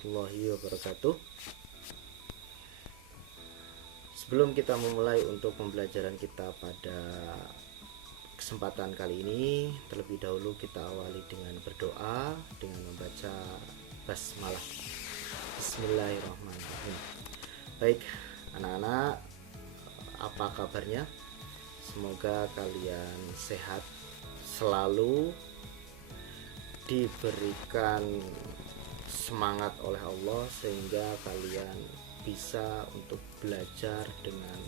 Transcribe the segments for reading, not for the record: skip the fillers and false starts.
warahmatullahi wabarakatuh. Sebelum kita memulai untuk pembelajaran kita pada kesempatan kali ini, terlebih dahulu kita awali dengan berdoa dengan membaca basmalah. Bismillahirrahmanirrahim. Baik anak-anak, apa kabarnya? Semoga kalian sehat selalu, diberikan semangat oleh Allah sehingga kalian bisa untuk belajar dengan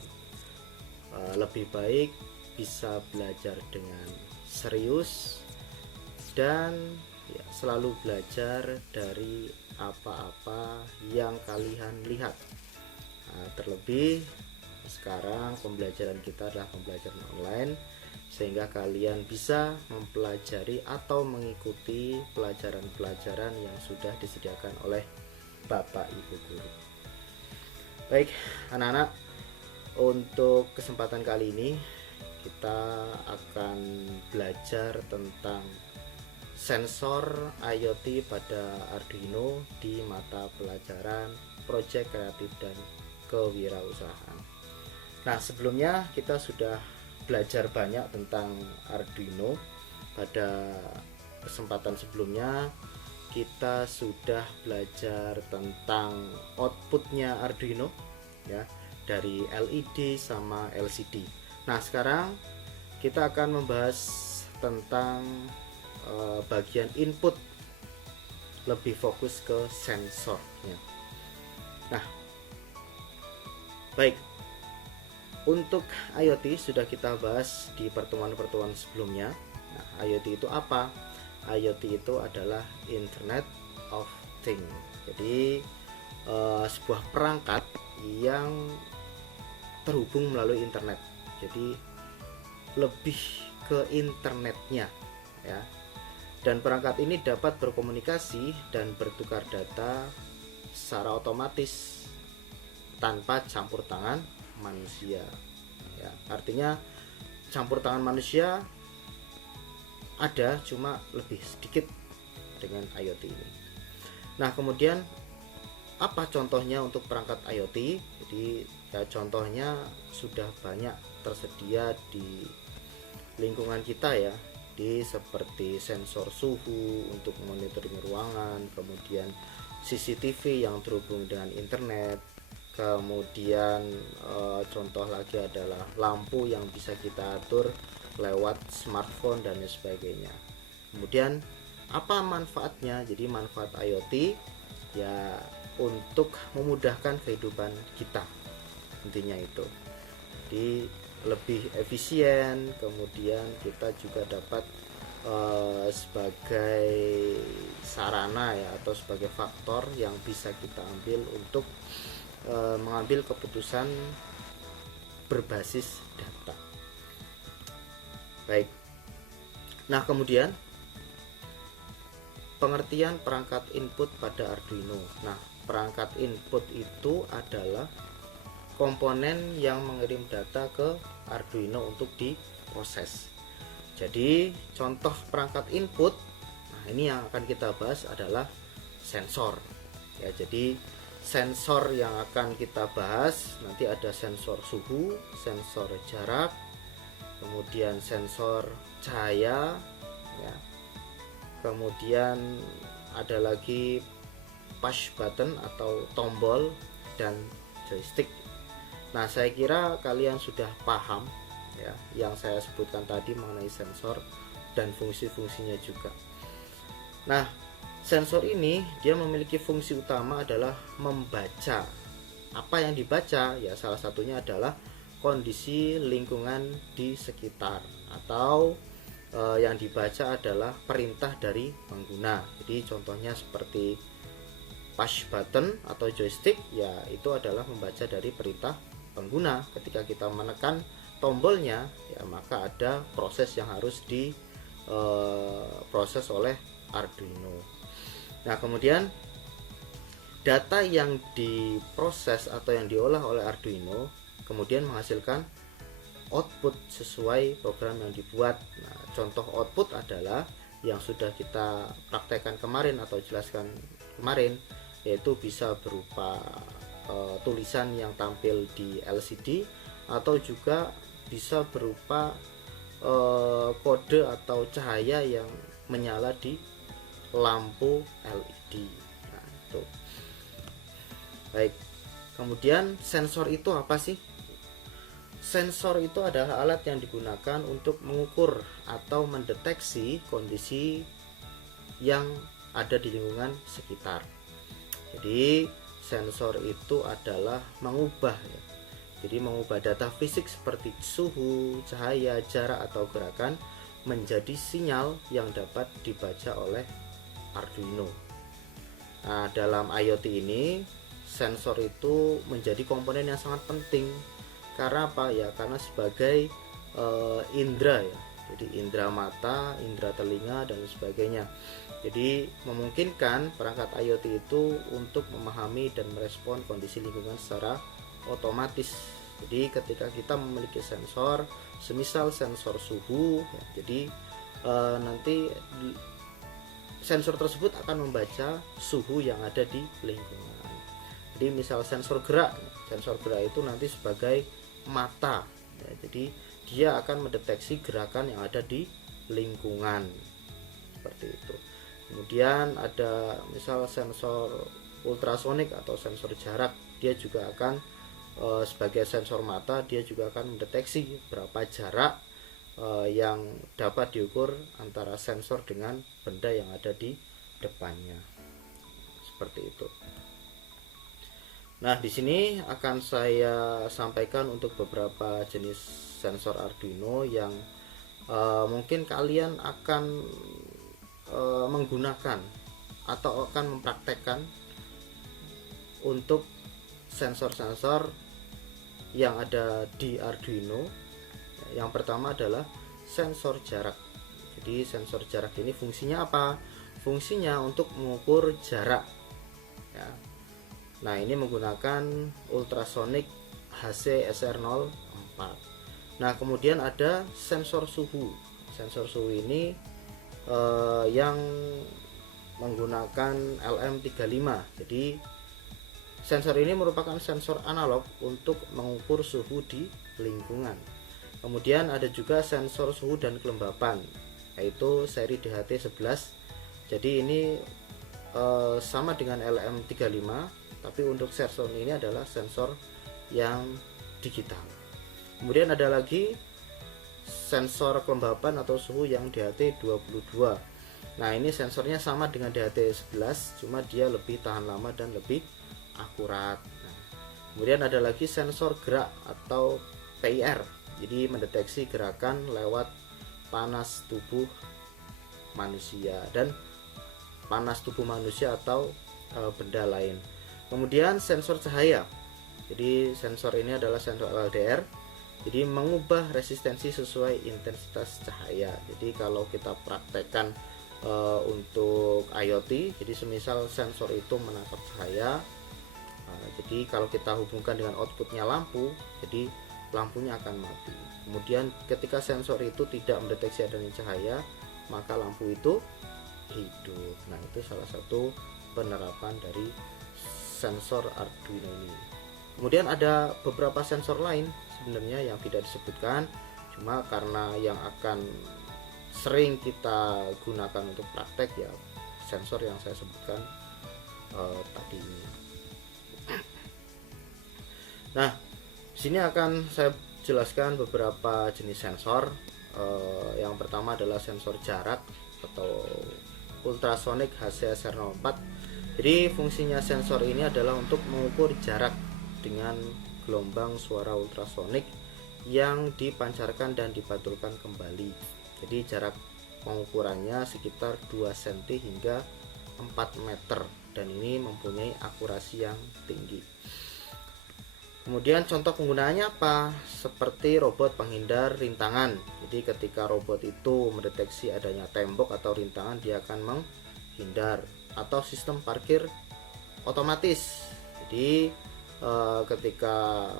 lebih baik, bisa belajar dengan serius, dan ya, selalu belajar dari apa-apa yang kalian lihat. Terlebih sekarang pembelajaran kita adalah pembelajaran online, sehingga kalian bisa mempelajari atau mengikuti pelajaran-pelajaran yang sudah disediakan oleh Bapak Ibu guru. Baik anak-anak, untuk kesempatan kali ini kita akan belajar tentang sensor IoT pada Arduino di mata pelajaran Proyek Kreatif dan Kewirausahaan. Nah, sebelumnya kita sudah belajar banyak tentang Arduino. Pada kesempatan sebelumnya kita sudah belajar tentang outputnya Arduino ya, dari LED sama LCD. Nah, sekarang kita akan membahas tentang bagian input, lebih fokus ke sensornya. Nah, baik, untuk IoT sudah kita bahas di pertemuan-pertemuan sebelumnya. Nah, IoT itu apa? IoT itu adalah Internet of Things. Jadi sebuah perangkat yang terhubung melalui internet. Jadi lebih ke internetnya ya. Dan perangkat ini dapat berkomunikasi dan bertukar data secara otomatis tanpa campur tangan manusia ya. Artinya campur tangan manusia ada, cuma lebih sedikit dengan IoT ini. Nah, kemudian apa contohnya untuk perangkat IoT? Jadi ya, contohnya sudah banyak tersedia di lingkungan kita ya, di seperti sensor suhu untuk monitoring ruangan, kemudian CCTV yang terhubung dengan internet, kemudian contoh lagi adalah lampu yang bisa kita atur lewat smartphone dan sebagainya. Kemudian apa manfaatnya? Jadi manfaat IoT ya untuk memudahkan kehidupan kita, intinya itu. Jadi lebih efisien, kemudian kita juga dapat sebagai sarana ya, atau sebagai faktor yang bisa kita ambil untuk mengambil keputusan berbasis data. Baik. Nah, kemudian pengertian perangkat input pada Arduino. Nah, perangkat input itu adalah komponen yang mengirim data ke Arduino untuk diproses. Jadi, contoh perangkat input, nah ini yang akan kita bahas adalah sensor. Ya, jadi sensor yang akan kita bahas nanti ada sensor suhu, sensor jarak, kemudian sensor cahaya ya. Kemudian ada lagi push button atau tombol dan joystick. Nah, saya kira kalian sudah paham ya yang saya sebutkan tadi mengenai sensor dan fungsi-fungsinya juga. Nah, sensor ini dia memiliki fungsi utama adalah membaca. Apa yang dibaca? Ya, salah satunya adalah kondisi lingkungan di sekitar, atau yang dibaca adalah perintah dari pengguna. Jadi contohnya seperti push button atau joystick, ya itu adalah membaca dari perintah pengguna. Ketika kita menekan tombolnya, ya maka ada proses yang harus diproses oleh Arduino. Nah, kemudian data yang diproses atau yang diolah oleh Arduino kemudian menghasilkan output sesuai program yang dibuat. Nah, contoh output adalah yang sudah kita praktekkan kemarin atau jelaskan kemarin, yaitu bisa berupa tulisan yang tampil di LCD atau juga bisa berupa kode atau cahaya yang menyala di lampu LED. Nah, itu. Baik. Kemudian sensor itu apa sih? Sensor itu adalah alat yang digunakan untuk mengukur atau mendeteksi kondisi yang ada di lingkungan sekitar. Jadi sensor itu adalah mengubah ya. Jadi mengubah data fisik seperti suhu, cahaya, jarak atau gerakan menjadi sinyal yang dapat dibaca oleh Arduino. Nah, dalam IoT ini sensor itu menjadi komponen yang sangat penting. Karena apa ya? Karena sebagai indera ya. Jadi indera mata, indera telinga dan sebagainya. Jadi memungkinkan perangkat IoT itu untuk memahami dan merespon kondisi lingkungan secara otomatis. Jadi ketika kita memiliki sensor, semisal sensor suhu ya, jadi nanti sensor tersebut akan membaca suhu yang ada di lingkungan. Jadi misal sensor gerak itu nanti sebagai mata ya, jadi dia akan mendeteksi gerakan yang ada di lingkungan seperti itu. Kemudian ada misal sensor ultrasonik atau sensor jarak, dia juga akan sebagai sensor mata, dia juga akan mendeteksi berapa jarak yang dapat diukur antara sensor dengan benda yang ada di depannya seperti itu. Nah, di sini akan saya sampaikan untuk beberapa jenis sensor Arduino yang mungkin kalian akan menggunakan atau akan mempraktekkan untuk sensor-sensor yang ada di Arduino. Yang pertama adalah sensor jarak. Jadi sensor jarak ini fungsinya apa? Fungsinya untuk mengukur jarak ya. Nah, ini menggunakan ultrasonic HC-SR04. Nah, kemudian ada sensor suhu. Sensor suhu ini yang menggunakan LM35. Jadi sensor ini merupakan sensor analog untuk mengukur suhu di lingkungan. Kemudian ada juga sensor suhu dan kelembapan, yaitu seri DHT11. Jadi ini sama dengan LM35, tapi untuk sensor ini adalah sensor yang digital. Kemudian ada lagi sensor kelembapan atau suhu yang DHT22. Nah, ini sensornya sama dengan DHT11, cuma dia lebih tahan lama dan lebih akurat. Nah, kemudian ada lagi sensor gerak atau PIR. Jadi mendeteksi gerakan lewat panas tubuh manusia dan panas tubuh manusia atau benda lain. Kemudian sensor cahaya. Jadi sensor ini adalah sensor LDR. Jadi mengubah resistensi sesuai intensitas cahaya. Jadi kalau kita praktekkan untuk IoT, jadi semisal sensor itu menangkap cahaya, jadi kalau kita hubungkan dengan outputnya lampu, jadi lampunya akan mati. Kemudian ketika sensor itu tidak mendeteksi adanya cahaya, maka lampu itu hidup. Nah, itu salah satu penerapan dari sensor Arduino ini. Kemudian ada beberapa sensor lain sebenarnya yang tidak disebutkan, cuma karena yang akan sering kita gunakan untuk praktek ya sensor yang saya sebutkan tadi ini. Nah, di sini akan saya jelaskan beberapa jenis sensor. Yang pertama adalah sensor jarak atau ultrasonic HC-SR04. Jadi fungsinya sensor ini adalah untuk mengukur jarak dengan gelombang suara ultrasonik yang dipancarkan dan dipantulkan kembali. Jadi jarak pengukurannya sekitar 2 cm hingga 4 meter dan ini mempunyai akurasi yang tinggi. Kemudian contoh penggunaannya apa? Seperti robot penghindar rintangan. Jadi ketika robot itu mendeteksi adanya tembok atau rintangan, dia akan menghindar. Atau sistem parkir otomatis. Jadi ketika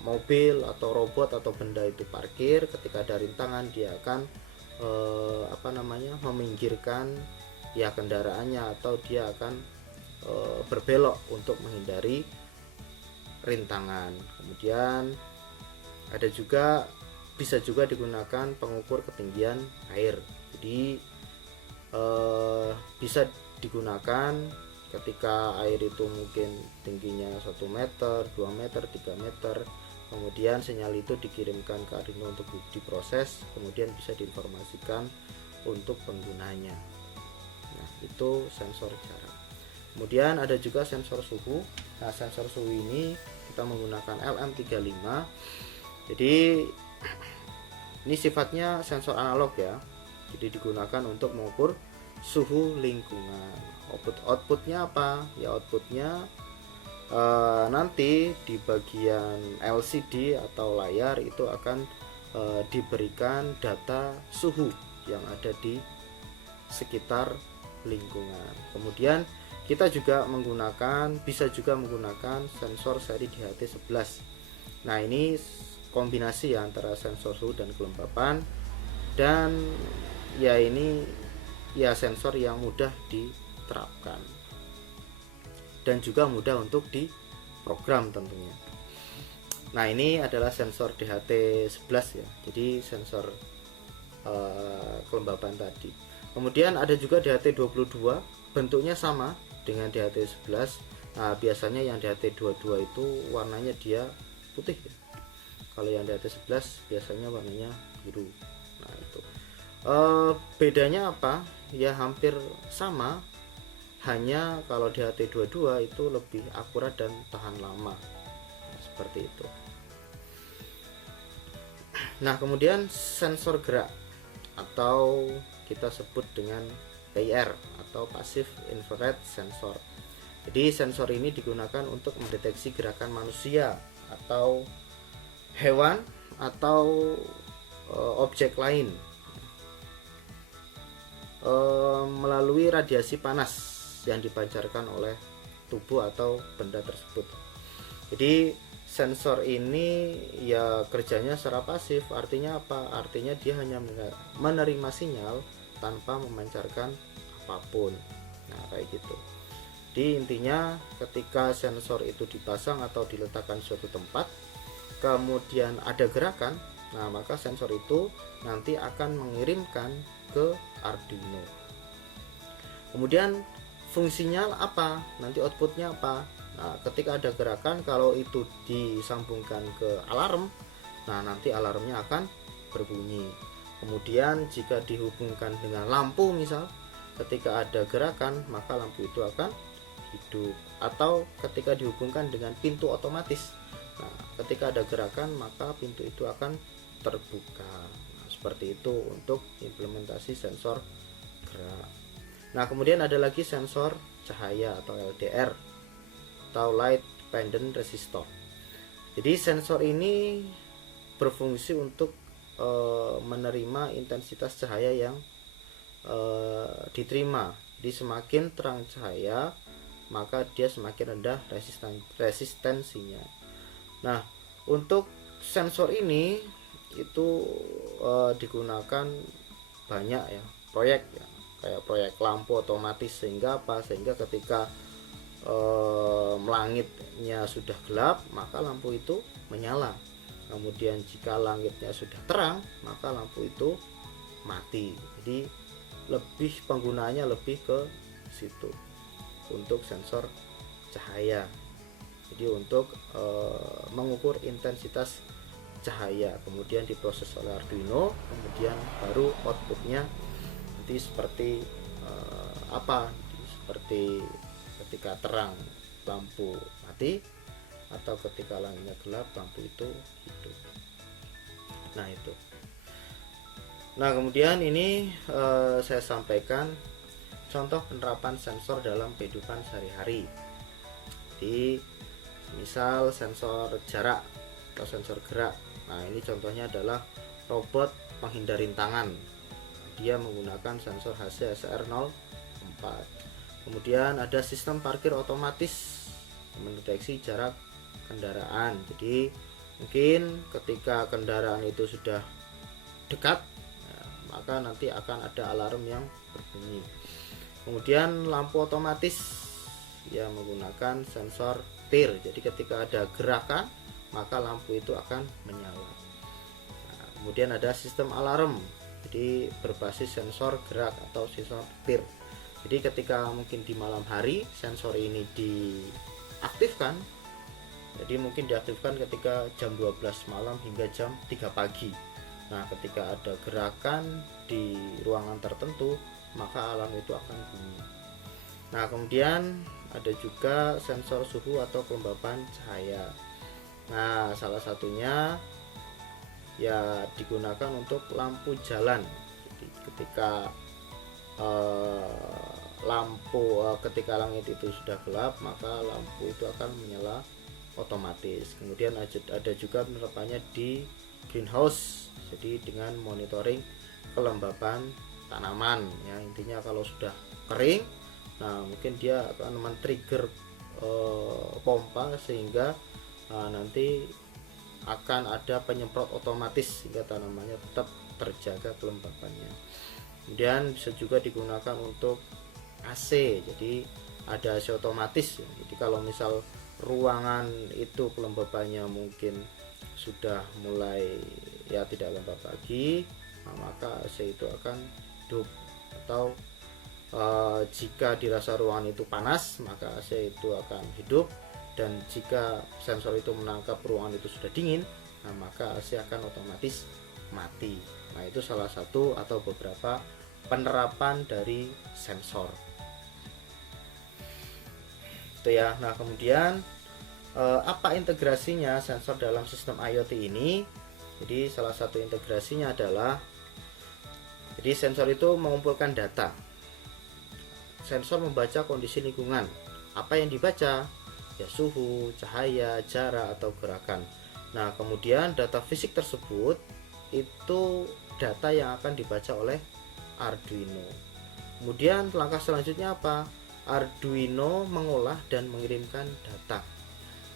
mobil atau robot atau benda itu parkir, ketika ada rintangan dia akan meminggirkan ya kendaraannya, atau dia akan berbelok untuk menghindari rintangan. Kemudian ada juga, bisa juga digunakan pengukur ketinggian air. Jadi bisa digunakan ketika air itu mungkin tingginya 1 meter, 2 meter, 3 meter. Kemudian sinyal itu dikirimkan ke Arduino untuk diproses, kemudian bisa diinformasikan untuk penggunanya. Nah, itu sensor jarak. Kemudian ada juga sensor suhu. Nah, sensor suhu ini kita menggunakan LM35. Jadi ini sifatnya sensor analog ya. Jadi digunakan untuk mengukur suhu lingkungan. Outputnya apa? Ya outputnya nanti di bagian LCD atau layar itu akan diberikan data suhu yang ada di sekitar lingkungan. Kemudian kita juga bisa juga menggunakan sensor seri DHT11. Nah, ini kombinasi ya antara sensor suhu dan kelembapan, dan ya ini ya sensor yang mudah diterapkan dan juga mudah untuk diprogram tentunya. Nah, ini adalah sensor DHT11 ya, jadi sensor kelembapan tadi. Kemudian ada juga DHT22, bentuknya sama dengan DHT11. Nah, biasanya yang DHT22 itu warnanya dia putih ya. Kalau yang DHT11 biasanya warnanya biru. Nah, itu bedanya apa? Ya hampir sama, hanya kalau DHT22 itu lebih akurat dan tahan lama. Nah, seperti itu. Nah, kemudian sensor gerak atau kita sebut dengan PIR atau Passive Infrared Sensor. Jadi sensor ini digunakan untuk mendeteksi gerakan manusia atau hewan atau objek lain melalui radiasi panas yang dipancarkan oleh tubuh atau benda tersebut. Jadi sensor ini ya kerjanya secara pasif. Artinya apa? Artinya dia hanya menerima sinyal tanpa memancarkan apapun. Nah, kayak gitu. Jadi intinya ketika sensor itu dipasang atau diletakkan suatu tempat, kemudian ada gerakan, nah maka sensor itu nanti akan mengirimkan ke Arduino. Kemudian fungsinya apa? Nanti outputnya apa? Nah, ketika ada gerakan, kalau itu disambungkan ke alarm, nah nanti alarmnya akan berbunyi. Kemudian jika dihubungkan dengan lampu misal, ketika ada gerakan maka lampu itu akan hidup. Atau ketika dihubungkan dengan pintu otomatis, nah ketika ada gerakan maka pintu itu akan terbuka. Nah, seperti itu untuk implementasi sensor gerak. Nah, kemudian ada lagi sensor cahaya atau LDR atau Light Dependent Resistor. Jadi sensor ini berfungsi untuk menerima intensitas cahaya yang diterima. Jadi semakin terang cahaya maka dia semakin rendah resistensinya. Nah, untuk sensor ini itu digunakan banyak ya proyek ya, kayak proyek lampu otomatis. Sehingga apa? Sehingga ketika langitnya sudah gelap maka lampu itu menyala. Kemudian jika langitnya sudah terang maka lampu itu mati. Jadi penggunaannya lebih ke situ untuk sensor cahaya. Jadi untuk mengukur intensitas cahaya, kemudian diproses oleh Arduino, kemudian baru outputnya nanti seperti apa? Seperti ketika terang lampu mati, atau ketika langitnya gelap lampu itu hidup. Nah, itu. Nah, kemudian ini saya sampaikan contoh penerapan sensor dalam kehidupan sehari-hari. Jadi misal sensor jarak atau sensor gerak. Nah, ini contohnya adalah robot penghindar rintangan. Dia menggunakan sensor HC-SR04. Kemudian ada sistem parkir otomatis mendeteksi jarak kendaraan. Jadi mungkin ketika kendaraan itu sudah dekat, maka nanti akan ada alarm yang berbunyi. Kemudian lampu otomatis ya menggunakan sensor peer. Jadi ketika ada gerakan maka lampu itu akan menyala. Nah, kemudian ada sistem alarm, jadi berbasis sensor gerak atau sensor peer. Jadi ketika mungkin di malam hari sensor ini diaktifkan, jadi mungkin diaktifkan ketika jam 12 malam hingga jam 3 pagi. Nah, ketika ada gerakan di ruangan tertentu, maka alarm itu akan bunyi. Nah, kemudian ada juga sensor suhu atau kelembapan cahaya. Nah, salah satunya ya digunakan untuk lampu jalan. Jadi ketika ketika langit itu sudah gelap, maka lampu itu akan menyala otomatis. Kemudian ada juga penerapannya di greenhouse, jadi dengan monitoring kelembapan tanaman ya. Intinya kalau sudah kering, nah mungkin dia akan men-trigger pompa sehingga nanti akan ada penyemprot otomatis sehingga tanamannya tetap terjaga kelembapannya. Kemudian bisa juga digunakan untuk AC, jadi ada AC otomatis ya. Jadi kalau misal ruangan itu kelembapannya mungkin sudah mulai ya tidak lembab lagi, nah, maka AC itu akan hidup. Atau jika dirasa ruangan itu panas, maka AC itu akan hidup. Dan jika sensor itu menangkap ruangan itu sudah dingin, nah maka AC akan otomatis mati. Nah, itu salah satu atau beberapa penerapan dari sensor itu ya. Nah, kemudian apa integrasinya sensor dalam sistem IoT ini? Jadi salah satu integrasinya adalah, jadi sensor itu mengumpulkan data. Sensor membaca kondisi lingkungan. Apa yang dibaca? Ya suhu, cahaya, jarak, atau gerakan. Nah, kemudian data fisik tersebut itu data yang akan dibaca oleh Arduino. Kemudian langkah selanjutnya apa? Arduino mengolah dan mengirimkan data.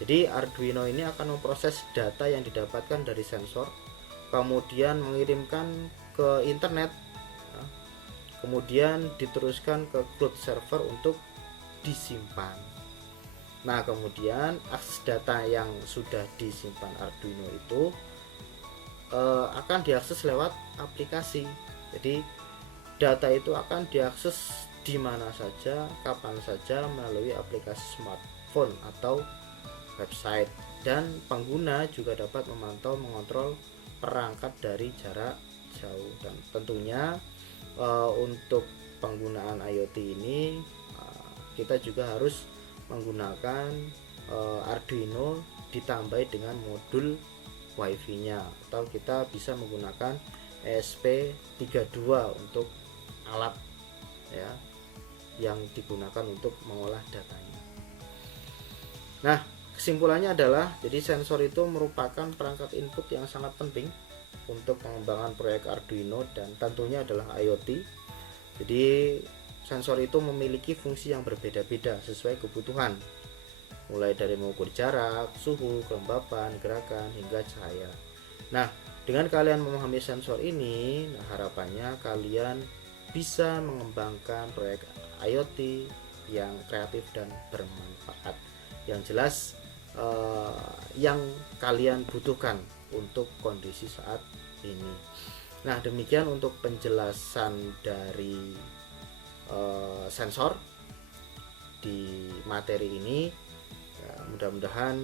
Jadi Arduino ini akan memproses data yang didapatkan dari sensor, kemudian mengirimkan ke internet, kemudian diteruskan ke cloud server untuk disimpan. Nah, kemudian akses data yang sudah disimpan Arduino itu akan diakses lewat aplikasi. Jadi data itu akan diakses di mana saja, kapan saja melalui aplikasi smartphone atau website, dan pengguna juga dapat memantau mengontrol perangkat dari jarak jauh. Dan tentunya untuk penggunaan IoT ini kita juga harus menggunakan Arduino ditambah dengan modul WiFi-nya, atau kita bisa menggunakan ESP32 untuk alat ya yang digunakan untuk mengolah datanya. Nah, kesimpulannya adalah jadi sensor itu merupakan perangkat input yang sangat penting untuk pengembangan proyek Arduino dan tentunya adalah IoT. Jadi sensor itu memiliki fungsi yang berbeda-beda sesuai kebutuhan, mulai dari mengukur jarak, suhu, kelembapan, gerakan, hingga cahaya. Nah, dengan kalian memahami sensor ini, nah harapannya kalian bisa mengembangkan proyek IoT yang kreatif dan bermanfaat. Yang jelas yang kalian butuhkan untuk kondisi saat ini. Nah, demikian untuk penjelasan dari sensor di materi ini. Ya, mudah-mudahan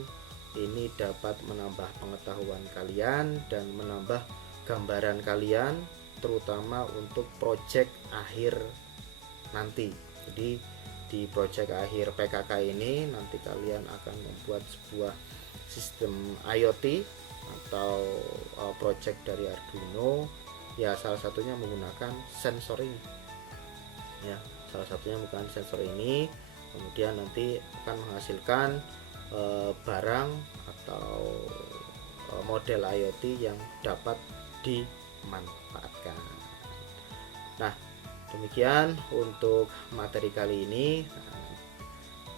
ini dapat menambah pengetahuan kalian dan menambah gambaran kalian, terutama untuk proyek akhir nanti. Jadi di proyek akhir PKK ini nanti kalian akan membuat sebuah sistem IoT atau proyek dari Arduino, ya salah satunya menggunakan sensor ini ya, salah satunya menggunakan sensor ini. Kemudian nanti akan menghasilkan barang atau model IoT yang dapat dimanfaatkan. Nah, demikian untuk materi kali ini.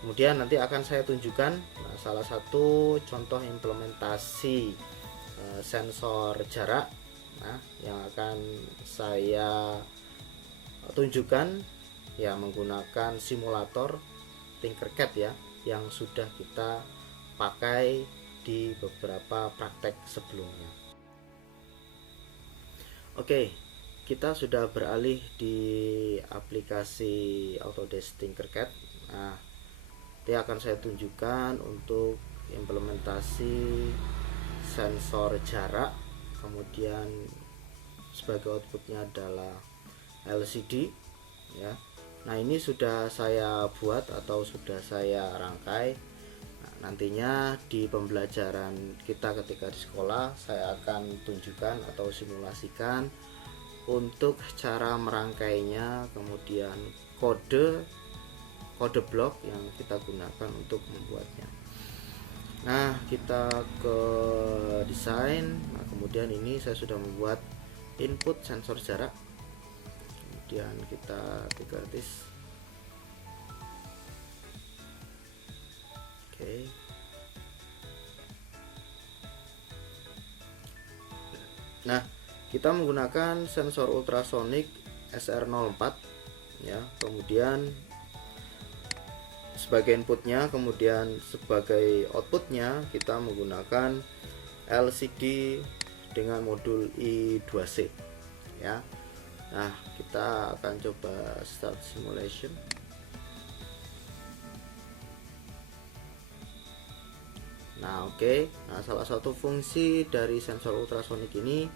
Kemudian nanti akan saya tunjukkan salah satu contoh implementasi sensor jarak yang akan saya tunjukkan ya menggunakan simulator Tinkercad ya, yang sudah kita pakai di beberapa praktek sebelumnya. Oke, kita sudah beralih di aplikasi Autodesk Tinkercad. Nah, nanti akan saya tunjukkan untuk implementasi sensor jarak, kemudian sebagai outputnya adalah LCD ya. Nah, ini sudah saya buat atau sudah saya rangkai. Nah, nantinya di pembelajaran kita ketika di sekolah saya akan tunjukkan atau simulasikan untuk cara merangkainya, kemudian kode blok yang kita gunakan untuk membuatnya. Nah, kita ke desain. Nah, kemudian ini saya sudah membuat input sensor jarak, kemudian kita gratis. Oke. Nah, kita menggunakan sensor ultrasonik SR04 ya, kemudian sebagai inputnya, kemudian sebagai outputnya kita menggunakan LCD dengan modul I2C ya. Nah, kita akan coba start simulation. Nah, oke. Nah, salah satu fungsi dari sensor ultrasonik ini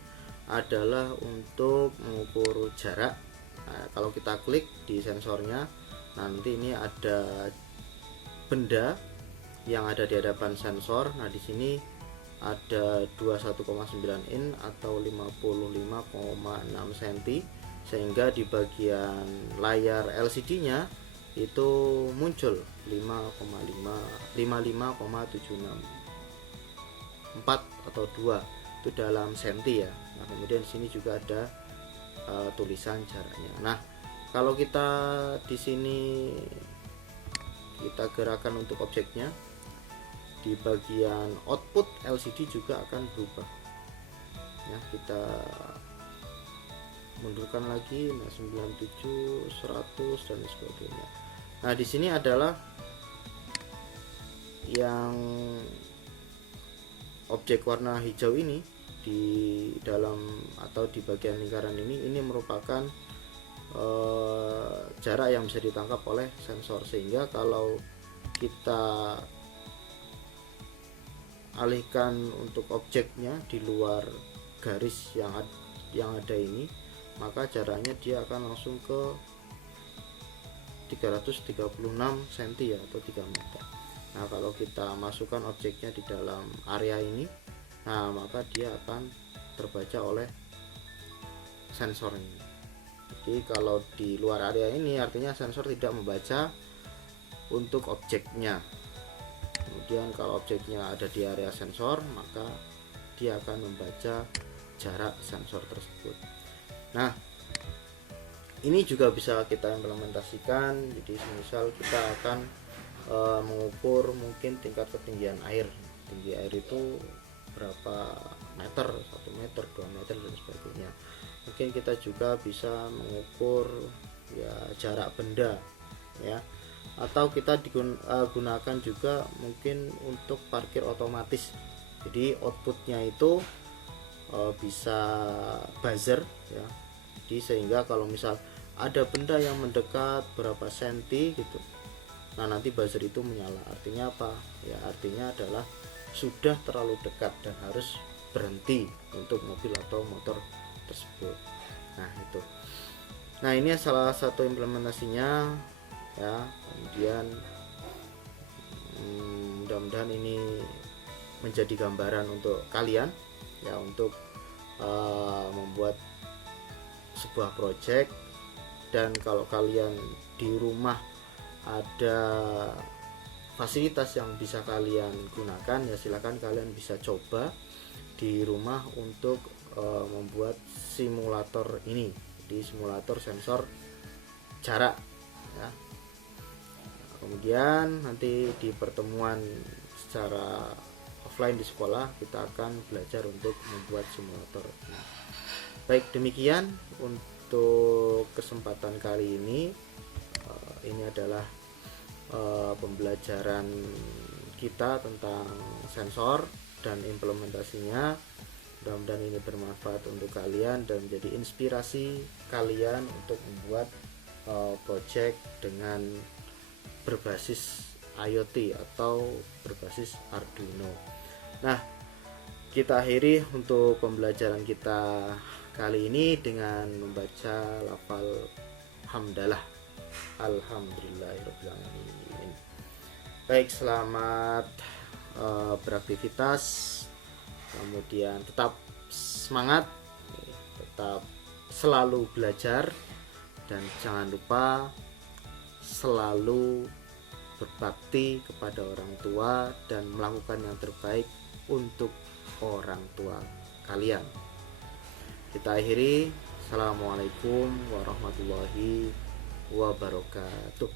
adalah untuk mengukur jarak. Nah, kalau kita klik di sensornya, nanti ini ada benda yang ada di hadapan sensor. Nah, di sini ada 21,9 in atau 55,6 cm, sehingga di bagian layar LCD-nya itu muncul 55,76 atau 2 itu dalam senti ya. Nah, kemudian di sini juga ada tulisan jaraknya. Nah, kalau kita di sini kita gerakan untuk objeknya, di bagian output LCD juga akan berubah ya. Kita mundurkan lagi, nah 97, 100 dan sebagainya. Nah, di sini adalah yang objek warna hijau ini di dalam atau di bagian lingkaran ini merupakan jarak yang bisa ditangkap oleh sensor, sehingga kalau kita alihkan untuk objeknya di luar garis yang ada ini, maka jaraknya dia akan langsung ke 336 cm ya, atau 3 meter. Nah, kalau kita masukkan objeknya di dalam area ini, nah maka dia akan terbaca oleh sensor ini. Jadi kalau di luar area ini artinya sensor tidak membaca untuk objeknya. Kemudian kalau objeknya ada di area sensor, maka dia akan membaca jarak sensor tersebut. Nah, ini juga bisa kita implementasikan. Jadi misal kita akan mengukur mungkin tingkat ketinggian air. Tinggi air itu berapa meter, 1 meter, 2 meter dan sebagainya. Mungkin kita juga bisa mengukur ya jarak benda ya, atau kita digunakan juga mungkin untuk parkir otomatis. Jadi outputnya itu bisa buzzer ya. Jadi sehingga kalau misal ada benda yang mendekat berapa senti gitu, nah nanti buzzer itu menyala. Artinya apa ya? Artinya adalah sudah terlalu dekat dan harus berhenti untuk mobil atau motor tersebut. Nah, itu. Nah, ini salah satu implementasinya ya. Kemudian mudah-mudahan ini menjadi gambaran untuk kalian ya, untuk membuat sebuah project. Dan kalau kalian di rumah ada fasilitas yang bisa kalian gunakan ya, silakan kalian bisa coba di rumah untuk membuat simulator ini, di simulator sensor jarak ya. Kemudian nanti di pertemuan secara offline di sekolah kita akan belajar untuk membuat simulator. Nah, baik, demikian untuk kesempatan kali ini. Ini adalah pembelajaran kita tentang sensor dan implementasinya. Mudah-mudahan ini bermanfaat untuk kalian dan menjadi inspirasi kalian untuk membuat project dengan berbasis IoT atau berbasis Arduino. Nah, kita akhiri untuk pembelajaran kita kali ini dengan membaca lafal hamdalah. Alhamdulillahirobbilalamin. Baik, selamat beraktivitas, kemudian tetap semangat, tetap selalu belajar, dan jangan lupa selalu berbakti kepada orang tua dan melakukan yang terbaik untuk orang tua kalian. Kita akhiri. Assalamualaikum warahmatullahi wabarakatuh.